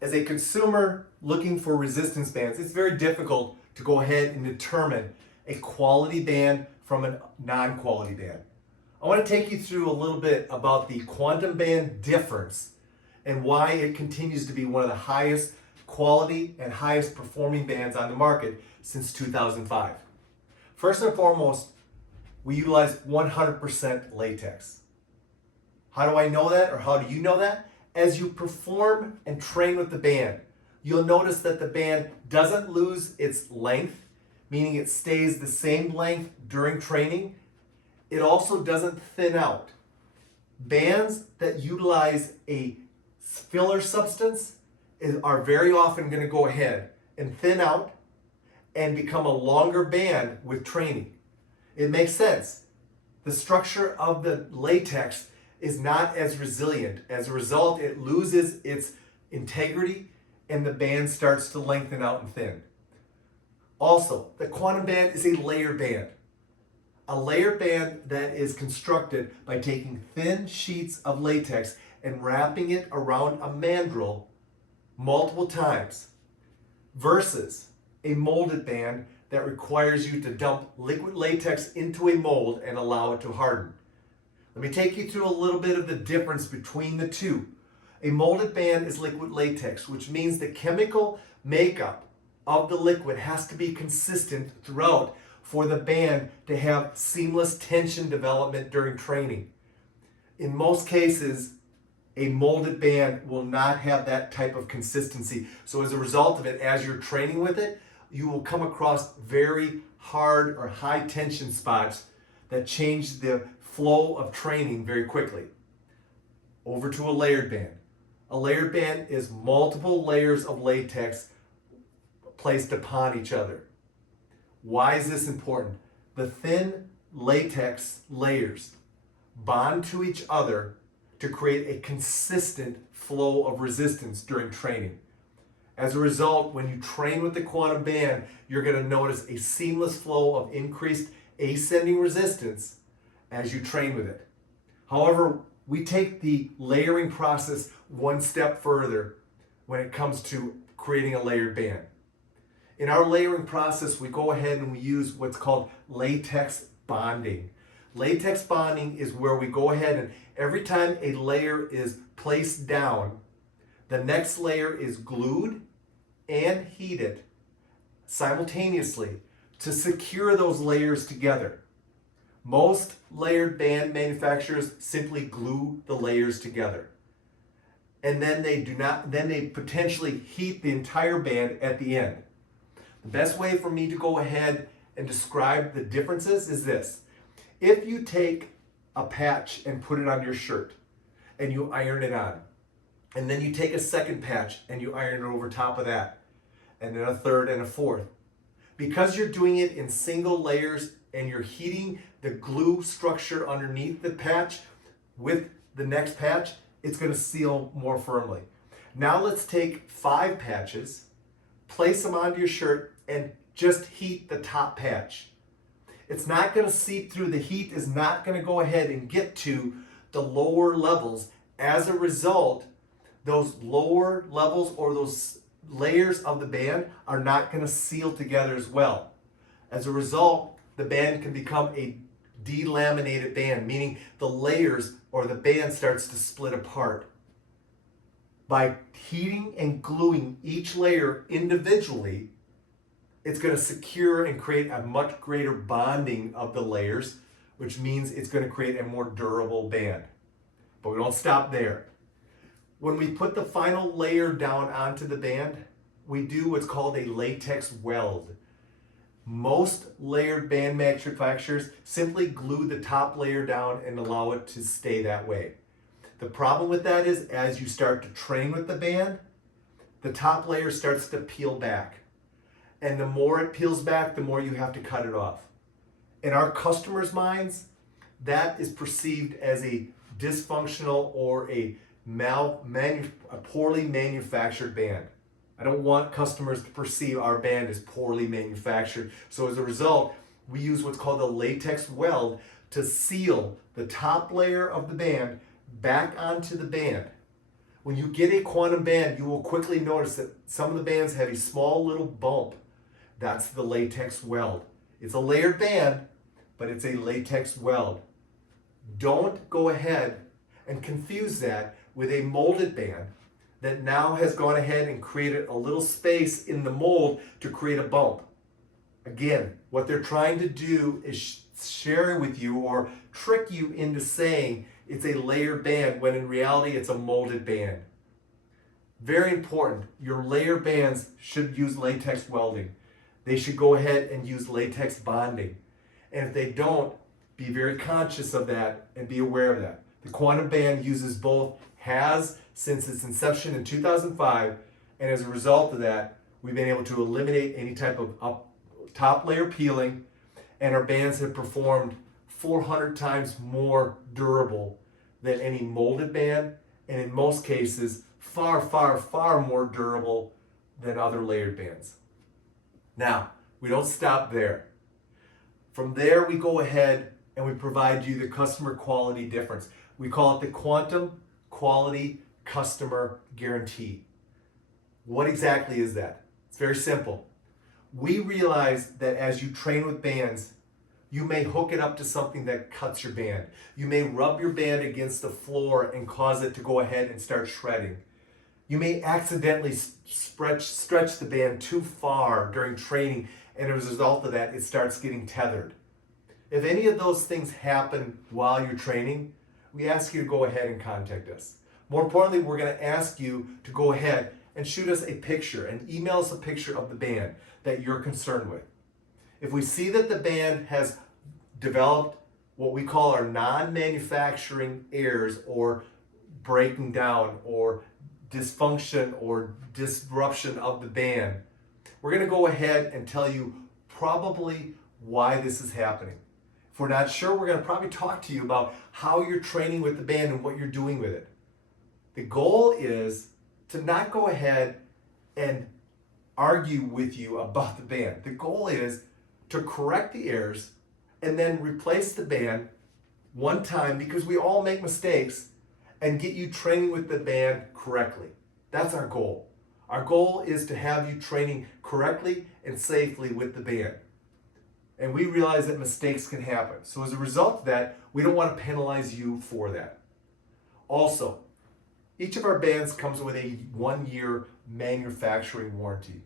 As a consumer looking for resistance bands, it's very difficult to go ahead and determine a quality band from a non-quality band. I want to take you through a little bit about the quantum band difference and why it continues to be one of the highest quality and highest performing bands on the market since 2005. First and foremost, we utilize 100% latex. How do I know that, or how do you know that? As you perform and train with the band, you'll notice that the band doesn't lose its length, meaning it stays the same length during training. It also doesn't thin out. Bands that utilize a filler substance are very often going to go ahead and thin out and become a longer band with training. It makes sense. The structure of the latex is not as resilient. As a result, it loses its integrity and the band starts to lengthen out and thin. Also, the quantum band is a layer band. A layer band that is constructed by taking thin sheets of latex and wrapping it around a mandrel multiple times versus a molded band that requires you to dump liquid latex into a mold and allow it to harden. Let me take you through a little bit of the difference between the two. A molded band is liquid latex, which means the chemical makeup of the liquid has to be consistent throughout for the band to have seamless tension development during training. In most cases, a molded band will not have that type of consistency. So as a result of it, as you're training with it, you will come across very hard or high tension spots that change the flow of training very quickly. Over to a layered band. A layered band is multiple layers of latex placed upon each other. Why is this important? The thin latex layers bond to each other to create a consistent flow of resistance during training. As a result, when you train with the quantum band, you're going to notice a seamless flow of increased ascending resistance as you train with it. However, we take the layering process one step further when it comes to creating a layered band. In our layering process, we go ahead and we use what's called latex bonding. Latex bonding is where we go ahead and every time a layer is placed down, the next layer is glued and heated simultaneously to secure those layers together. Most layered band manufacturers simply glue the layers together. And then they potentially heat the entire band at the end. The best way for me to go ahead and describe the differences is this. If you take a patch and put it on your shirt and you iron it on, and then you take a second patch and you iron it over top of that, and then a third and a fourth. Because you're doing it in single layers and you're heating the glue structure underneath the patch with the next patch, it's going to seal more firmly. Now let's take 5 patches, place them onto your shirt, and just heat the top patch. It's not going to seep through. The heat is not going to go ahead and get to the lower levels. As a result, those lower levels or those layers of the band are not going to seal together as well. As a result, the band can become a delaminated band, meaning the layers or the band starts to split apart. By heating and gluing each layer individually, it's going to secure and create a much greater bonding of the layers, which means it's going to create a more durable band. But we don't stop there. When we put the final layer down onto the band, we do what's called a latex weld. Most layered band manufacturers simply glue the top layer down and allow it to stay that way. The problem with that is as you start to train with the band, the top layer starts to peel back. And the more it peels back, the more you have to cut it off. In our customers' minds, that is perceived as a dysfunctional or a poorly manufactured band. I don't want customers to perceive our band as poorly manufactured. So as a result, we use what's called a latex weld to seal the top layer of the band back onto the band. When you get a quantum band, you will quickly notice that some of the bands have a small little bump. That's the latex weld. It's a layered band, but it's a latex weld. Don't go ahead and confuse that with a molded band that now has gone ahead and created a little space in the mold to create a bump. Again, what they're trying to do is share with you or trick you into saying it's a layered band when in reality it's a molded band. Very important, your layer bands should use latex welding. They should go ahead and use latex bonding. And if they don't, be very conscious of that and be aware of that. The quantum band uses both, has since its inception in 2005, and as a result of that, we've been able to eliminate any type of top layer peeling, and our bands have performed 400 times more durable than any molded band, and in most cases, far, far, far more durable than other layered bands. Now, we don't stop there. From there, we go ahead and we provide you the customer quality difference. We call it the Quantum Quality Customer Guarantee. What exactly is that? It's very simple. We realize that as you train with bands, you may hook it up to something that cuts your band. You may rub your band against the floor and cause it to go ahead and start shredding. You may accidentally stretch the band too far during training, and as a result of that, it starts getting tethered. If any of those things happen while you're training, we ask you to go ahead and contact us. More importantly, we're going to ask you to go ahead and shoot us a picture and email us a picture of the band that you're concerned with. If we see that the band has developed what we call our non-manufacturing errors or breaking down or dysfunction or disruption of the band, we're going to go ahead and tell you probably why this is happening. If we're not sure, we're going to probably talk to you about how you're training with the band and what you're doing with it. The goal is to not go ahead and argue with you about the band. The goal is to correct the errors and then replace the band one time, because we all make mistakes, and get you training with the band correctly. That's our goal. Our goal is to have you training correctly and safely with the band. And we realize that mistakes can happen. So as a result of that, we don't want to penalize you for that. Also, each of our bands comes with a 1-year manufacturing warranty.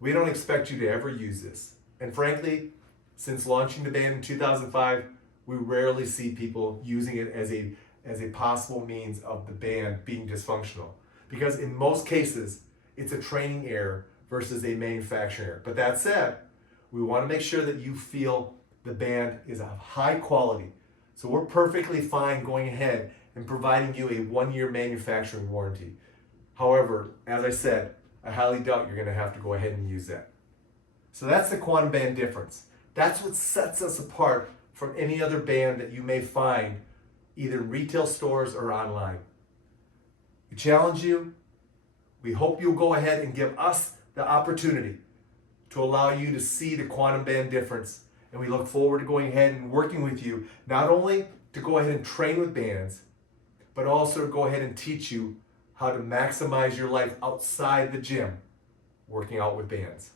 We don't expect you to ever use this. And frankly, since launching the band in 2005, we rarely see people using it as a possible means of the band being dysfunctional. Because in most cases, it's a training error versus a manufacturing error. But that said, we want to make sure that you feel the band is of high quality. So we're perfectly fine going ahead and providing you a 1-year manufacturing warranty. However, as I said, I highly doubt you're going to have to go ahead and use that. So that's the quantum band difference. That's what sets us apart from any other band that you may find either in retail stores or online. We challenge you. We hope you'll go ahead and give us the opportunity to allow you to see the quantum band difference. And we look forward to going ahead and working with you, not only to go ahead and train with bands, but also to go ahead and teach you how to maximize your life outside the gym, working out with bands.